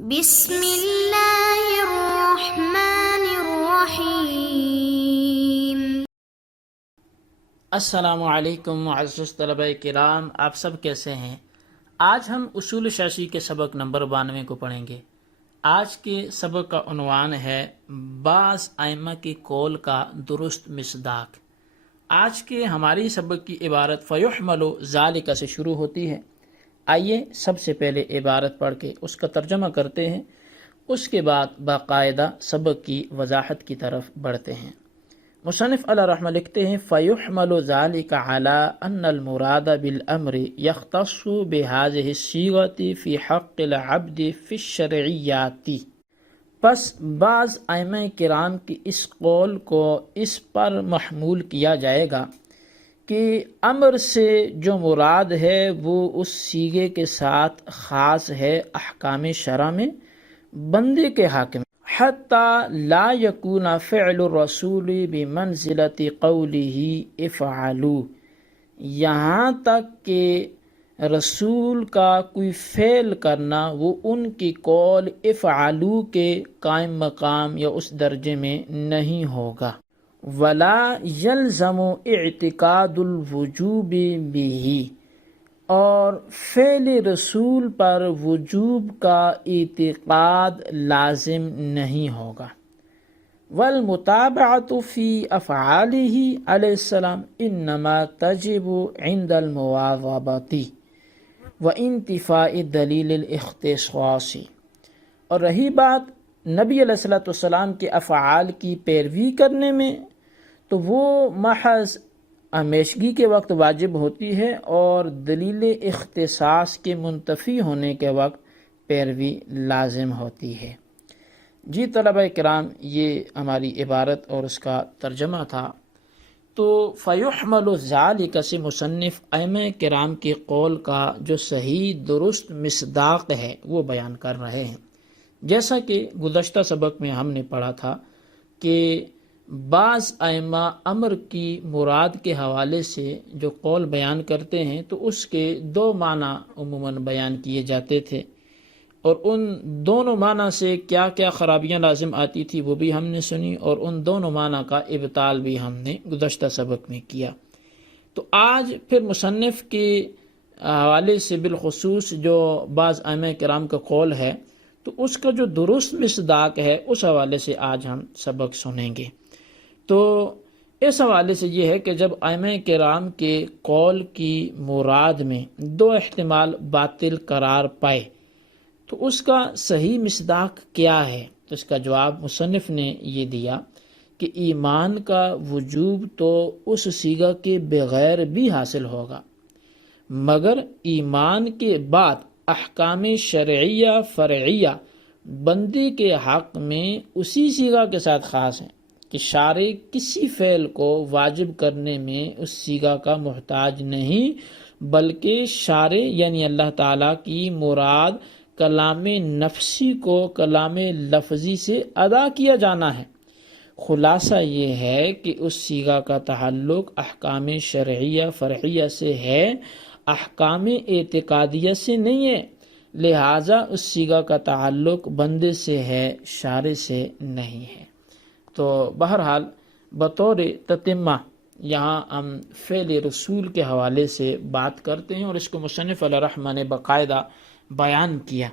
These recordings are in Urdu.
بسم اللہ الرحمن الرحیم۔ السلام علیکم معزز طلبہ کرام، آپ سب کیسے ہیں؟ آج ہم اصول شاشی کے سبق نمبر 92 کو پڑھیں گے۔ آج کے سبق کا عنوان ہے بعض ائمہ کے قول کا درست مصداق۔ آج کے ہماری سبق کی عبارت فیحمل ذالک سے شروع ہوتی ہے۔ آئیے سب سے پہلے عبارت پڑھ کے اس کا ترجمہ کرتے ہیں، اس کے بعد باقاعدہ سبق کی وضاحت کی طرف بڑھتے ہیں۔ مصنف علیہ رحمہ لکھتے ہیں فیحمل ذالک علی ان المراد بالامر یختص بهذه الصیغۃ فی حق العبد فی الشرعیات۔ پس بعض ائمہ کرام کی اس قول کو اس پر محمول کیا جائے گا کہ امر سے جو مراد ہے وہ اس صیغے کے ساتھ خاص ہے احکام شرع میں بندے کے حق میں، حتی لا یکون فعل الرسول بمنزلۃ قولہ افعلوا، یہاں تک کہ رسول کا کوئی فعل کرنا وہ ان کی قول افعلوا کے قائم مقام یا اس درجے میں نہیں ہوگا۔ ولا یلزم اعتقاد الوجوب بہ، اور فعل رسول پر وجوب کا اعتقاد لازم نہیں ہوگا۔ والمتابعۃ فی افعالہ علیہ السلام انما تجب عند المواظبۃ وانتفاء دلیل الاختصاص۔ اور رہی بات نبی علیہ السلام کے افعال کی پیروی کرنے میں، تو وہ محض ہمیشگی کے وقت واجب ہوتی ہے اور دلیل اختصاص کے منتفی ہونے کے وقت پیروی لازم ہوتی ہے۔ جی طلبہ کرام، یہ ہماری عبارت اور اس کا ترجمہ تھا۔ تو فیحمل ذالک سے مصنف ائمہ کرام کے قول کا جو صحیح درست مصداق ہے وہ بیان کر رہے ہیں۔ جیسا کہ گزشتہ سبق میں ہم نے پڑھا تھا کہ بعض ائمہ امر کی مراد کے حوالے سے جو قول بیان کرتے ہیں تو اس کے دو معنی عموماً بیان کیے جاتے تھے، اور ان دونوں معنی سے کیا کیا خرابیاں لازم آتی تھی وہ بھی ہم نے سنی، اور ان دونوں معنی کا ابطال بھی ہم نے گزشتہ سبق میں کیا۔ تو آج پھر مصنف کے حوالے سے بالخصوص جو بعض ائمہ کرام کا قول ہے تو اس کا جو درست مصداق ہے اس حوالے سے آج ہم سبق سنیں گے۔ تو اس حوالے سے یہ ہے کہ جب ائمہ کرام کے قول کی مراد میں دو احتمال باطل قرار پائے تو اس کا صحیح مصداق کیا ہے؟ تو اس کا جواب مصنف نے یہ دیا کہ ایمان کا وجوب تو اس صیغہ کے بغیر بھی حاصل ہوگا، مگر ایمان کے بعد احکام شرعیہ فرعیہ بندے کے حق میں اسی صیغہ کے ساتھ خاص ہیں کہ شارع کسی فعل کو واجب کرنے میں اس صیغہ کا محتاج نہیں، بلکہ شارع یعنی اللہ تعالیٰ کی مراد کلام نفسی کو کلام لفظی سے ادا کیا جانا ہے۔ خلاصہ یہ ہے کہ اس صیغہ کا تعلق احکام شرعیہ فرعیہ سے ہے، احکام اعتقادیہ سے نہیں ہے، لہٰذا اس صیغہ کا تعلق بندے سے ہے، شارع سے نہیں ہے۔ تو بہرحال بطور تتمہ یہاں ہم فعل رسول کے حوالے سے بات کرتے ہیں، اور اس کو مصنف علیہ رحمہ نے باقاعدہ بیان کیا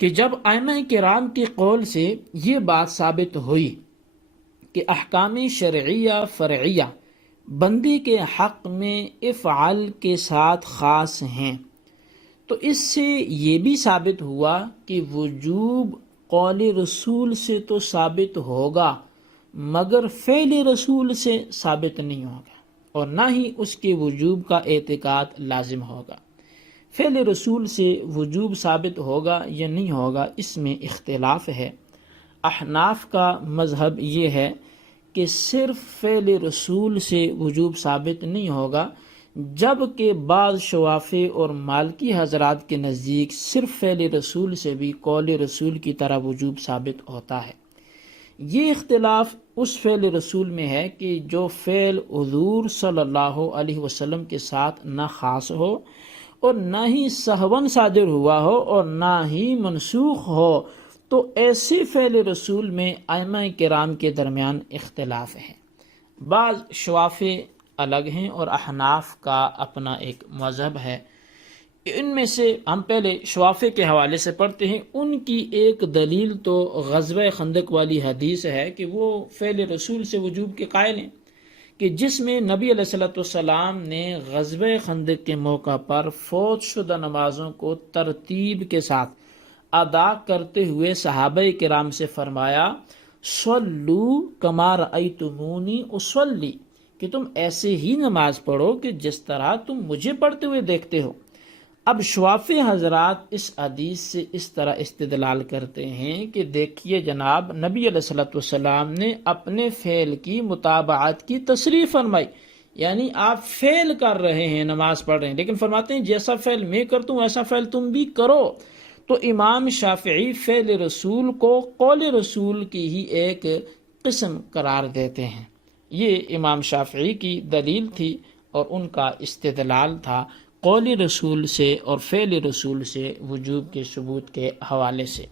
کہ جب ائمہ کرام کے قول سے یہ بات ثابت ہوئی کہ احکام شرعیہ فرعیہ بندے کے حق میں افعال کے ساتھ خاص ہیں، تو اس سے یہ بھی ثابت ہوا کہ وجوب قول رسول سے تو ثابت ہوگا مگر فعل رسول سے ثابت نہیں ہوگا، اور نہ ہی اس کے وجوب کا اعتقاد لازم ہوگا۔ فعل رسول سے وجوب ثابت ہوگا یا نہیں ہوگا اس میں اختلاف ہے۔ احناف کا مذہب یہ ہے کہ صرف فعل رسول سے وجوب ثابت نہیں ہوگا، جبکہ بعض شوافی اور مالکی حضرات کے نزدیک صرف فعل رسول سے بھی قول رسول کی طرح وجوب ثابت ہوتا ہے۔ یہ اختلاف اس فعل رسول میں ہے کہ جو فعل حضور صلی اللہ علیہ وسلم کے ساتھ نہ خاص ہو اور نہ ہی سہون صادر ہوا ہو اور نہ ہی منسوخ ہو، تو ایسے فعل رسول میں ائمہ کرام کے درمیان اختلاف ہے۔ بعض شوافع الگ ہیں اور احناف کا اپنا ایک مذہب ہے۔ ان میں سے ہم پہلے شوافع کے حوالے سے پڑھتے ہیں۔ ان کی ایک دلیل تو غزوہ خندق والی حدیث ہے کہ وہ فعل رسول سے وجوب کے قائل ہیں، کہ جس میں نبی علیہ الصلوۃ والسلام نے غزوہ خندق کے موقع پر فوت شدہ نمازوں کو ترتیب کے ساتھ ادا کرتے ہوئے صحابہ کرام سے فرمایا، صلو کما رأیتمونی اصلی، کہ تم ایسے ہی نماز پڑھو کہ جس طرح تم مجھے پڑھتے ہوئے دیکھتے ہو۔ اب شوافع حضرات اس حدیث سے اس طرح استدلال کرتے ہیں کہ دیکھیے جناب، نبی علیہ الصلوۃ والسلام نے اپنے فعل کی متابعت کی تصریح فرمائی، یعنی آپ فعل کر رہے ہیں، نماز پڑھ رہے ہیں، لیکن فرماتے ہیں جیسا فعل میں کرتا ہوں ایسا فعل تم بھی کرو۔ تو امام شافعی فعل رسول کو قول رسول کی ہی ایک قسم قرار دیتے ہیں۔ یہ امام شافعی کی دلیل تھی اور ان کا استدلال تھا قول رسول سے اور فعل رسول سے وجوب کے ثبوت کے حوالے سے۔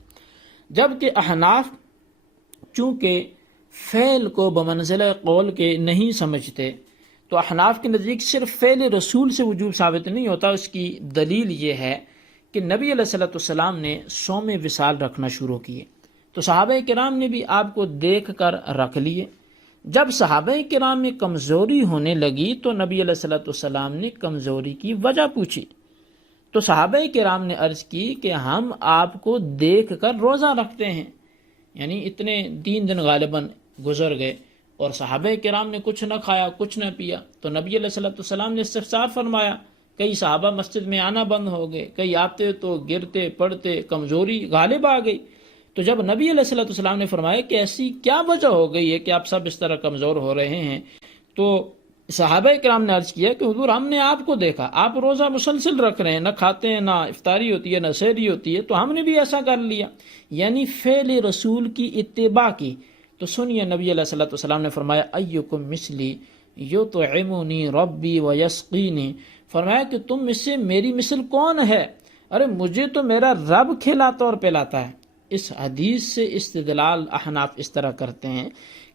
جبکہ احناف چونکہ فعل کو بمنزلہ قول کے نہیں سمجھتے، تو احناف کے نزدیک صرف فعل رسول سے وجوب ثابت نہیں ہوتا۔ اس کی دلیل یہ ہے کہ نبی علیہ الصلوۃ والسلام نے صوم وصال رکھنا شروع کیے، تو صحابہ کرام نے بھی آپ کو دیکھ کر رکھ لیے۔ جب صحابہ کرام میں کمزوری ہونے لگی تو نبی علیہ الصلوۃ والسلام نے کمزوری کی وجہ پوچھی، تو صحابہ کرام نے عرض کی کہ ہم آپ کو دیکھ کر روزہ رکھتے ہیں، یعنی اتنے 3 دن غالباً گزر گئے اور صحابہ کرام نے کچھ نہ کھایا کچھ نہ پیا، تو نبی علیہ الصلوۃ والسلام نے استفسار فرمایا۔ کئی صحابہ مسجد میں آنا بند ہو گئے، کئی آتے تو گرتے پڑتے، کمزوری غالب آ گئی۔ تو جب نبی علیہ الصلوۃ والسلام نے فرمایا کہ ایسی کیا وجہ ہو گئی ہے کہ آپ سب اس طرح کمزور ہو رہے ہیں، تو صحابہ کرام نے عرض کیا کہ حضور ہم نے آپ کو دیکھا، آپ روزہ مسلسل رکھ رہے ہیں، نہ کھاتے ہیں، نہ افطاری ہوتی ہے، نہ سحری ہوتی ہے، تو ہم نے بھی ایسا کر لیا، یعنی فعل رسول کی اتباع کی۔ تو سنیے نبی علیہ الصلوۃ والسلام نے فرمایا ایکم مثلی یطعمنی ربی ویسقینی، فرمایا کہ تم میں سے میری مثل کون ہے؟ ارے مجھے تو میرا رب کھلاتا اور پلاتا ہے۔ اس حدیث سے استدلال احناف اس طرح کرتے ہیں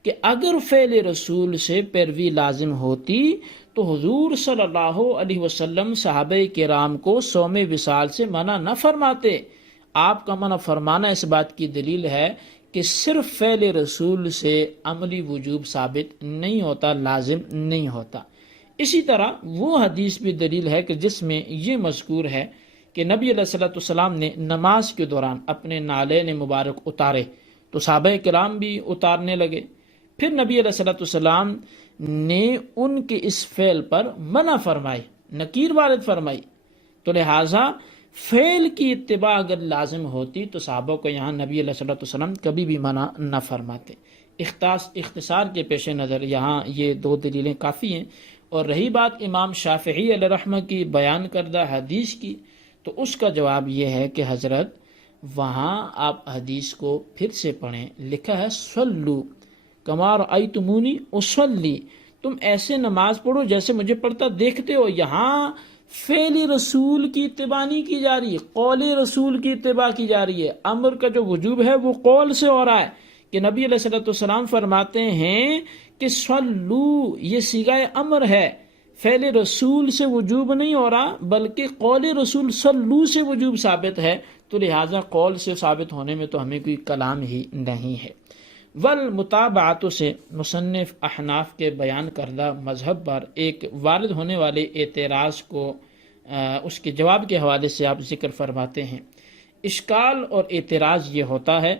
کہ اگر فعل رسول سے پیروی لازم ہوتی تو حضور صلی اللہ علیہ وسلم صحابہ کرام کو صوم وصال سے منع نہ فرماتے۔ آپ کا منع فرمانا اس بات کی دلیل ہے کہ صرف فعل رسول سے عملی وجوب ثابت نہیں ہوتا، لازم نہیں ہوتا۔ اسی طرح وہ حدیث بھی دلیل ہے کہ جس میں یہ مذکور ہے کہ نبی علیہ الصلوۃ والسلام نے نماز کے دوران اپنے نالین مبارک اتارے، تو صحابہ کرام بھی اتارنے لگے۔ پھر نبی علیہ الصلوۃ والسلام نے ان کے اس فعل پر منع فرمائی، نکیر وارد فرمائی، تو لہٰذا فعل کی اتباع اگر لازم ہوتی تو صحابہ کو یہاں نبی علیہ الصلوۃ والسلام کبھی بھی منع نہ فرماتے۔ اختصار کے پیش نظر یہاں یہ 2 دلیلیں کافی ہیں۔ اور رہی بات امام شافعی علیہ رحمہ کی بیان کردہ حدیث کی، تو اس کا جواب یہ ہے کہ حضرت وہاں آپ حدیث کو پھر سے پڑھیں، لکھا ہے صلو کما رأیتمونی اصلی، تم ایسے نماز پڑھو جیسے مجھے پڑھتا دیکھتے ہو۔ یہاں فعل رسول کی اتباع نہیں کی جا رہی ہے، قول رسول کی اتباع کی جا رہی ہے۔ امر کا جو وجوب ہے وہ قول سے ہو رہا ہے کہ نبی علیہ الصلوۃ والسلام فرماتے ہیں کہ صلو، یہ صیغہ امر ہے، فعل رسول سے وجوب نہیں ہو رہا بلکہ قول رسول صلو سے وجوب ثابت ہے، تو لہٰذا قول سے ثابت ہونے میں تو ہمیں کوئی کلام ہی نہیں ہے۔ والمتابعت سے مصنف احناف کے بیان کردہ مذہب پر ایک وارد ہونے والے اعتراض کو اس کے جواب کے حوالے سے آپ ذکر فرماتے ہیں۔ اشکال اور اعتراض یہ ہوتا ہے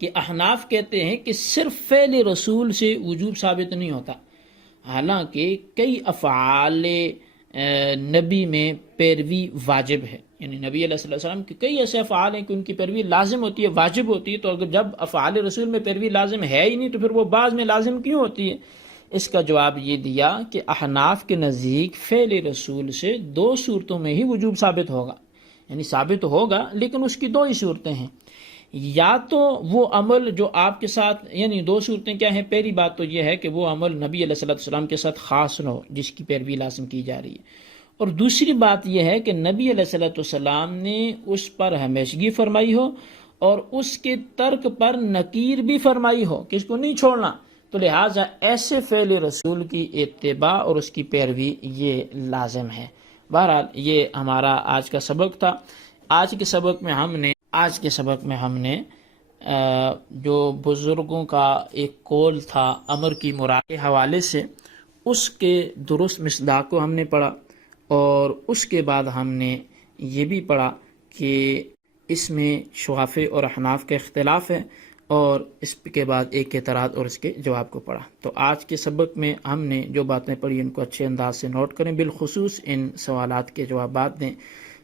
کہ احناف کہتے ہیں کہ صرف فعل رسول سے وجوب ثابت نہیں ہوتا، حالانکہ کئی افعال نبی میں پیروی واجب ہے، یعنی نبی علیہ السلام کے کئی ایسے افعال ہیں کہ ان کی پیروی لازم ہوتی ہے، واجب ہوتی ہے، تو اگر جب افعال رسول میں پیروی لازم ہے ہی نہیں تو پھر وہ بعض میں لازم کیوں ہوتی ہے؟ اس کا جواب یہ دیا کہ احناف کے نزدیک فعل رسول سے 2 صورتوں میں ہی وجوب ثابت ہوگا، یعنی ثابت ہوگا لیکن اس کی 2 ہی صورتیں ہیں، یا تو وہ عمل جو آپ کے ساتھ، یعنی 2 صورتیں کیا ہیں؟ پہلی بات تو یہ ہے کہ وہ عمل نبی علیہ السلام کے ساتھ خاص نہ ہو جس کی پیروی لازم کی جا رہی ہے، اور دوسری بات یہ ہے کہ نبی علیہ الصلوۃ والسلام نے اس پر ہمیشگی فرمائی ہو اور اس کے ترک پر نکیر بھی فرمائی ہو کہ اس کو نہیں چھوڑنا، تو لہٰذا ایسے فعل رسول کی اتباع اور اس کی پیروی یہ لازم ہے۔ بہرحال یہ ہمارا آج کا سبق تھا۔ آج کے سبق میں ہم نے جو بزرگوں کا ایک قول تھا امر کی مراد کے حوالے سے، اس کے درست مصداق کو ہم نے پڑھا، اور اس کے بعد ہم نے یہ بھی پڑھا کہ اس میں شوافی اور احناف کا اختلاف ہے، اور اس کے بعد ایک اعتراض اور اس کے جواب کو پڑھا۔ تو آج کے سبق میں ہم نے جو باتیں پڑھی ان کو اچھے انداز سے نوٹ کریں، بالخصوص ان سوالات کے جوابات دیں۔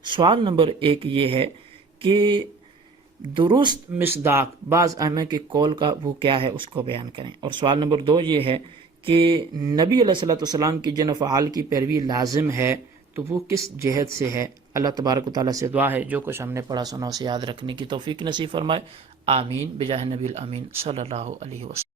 سوال نمبر 1 یہ ہے کہ درست مصداق بعض ائمہ کے قول کا وہ کیا ہے، اس کو بیان کریں۔ اور سوال نمبر 2 یہ ہے کہ نبی علیہ الصلوۃ والسلام کی جن افعال کی پیروی لازم ہے تو وہ کس جہت سے ہے۔ اللہ تبارک و تعالیٰ سے دعا ہے جو کچھ ہم نے پڑھا سنا اسے یاد رکھنے کی توفیق نصیب فرمائے، آمین بجاہ نبی الامین صلی اللہ علیہ وسلم۔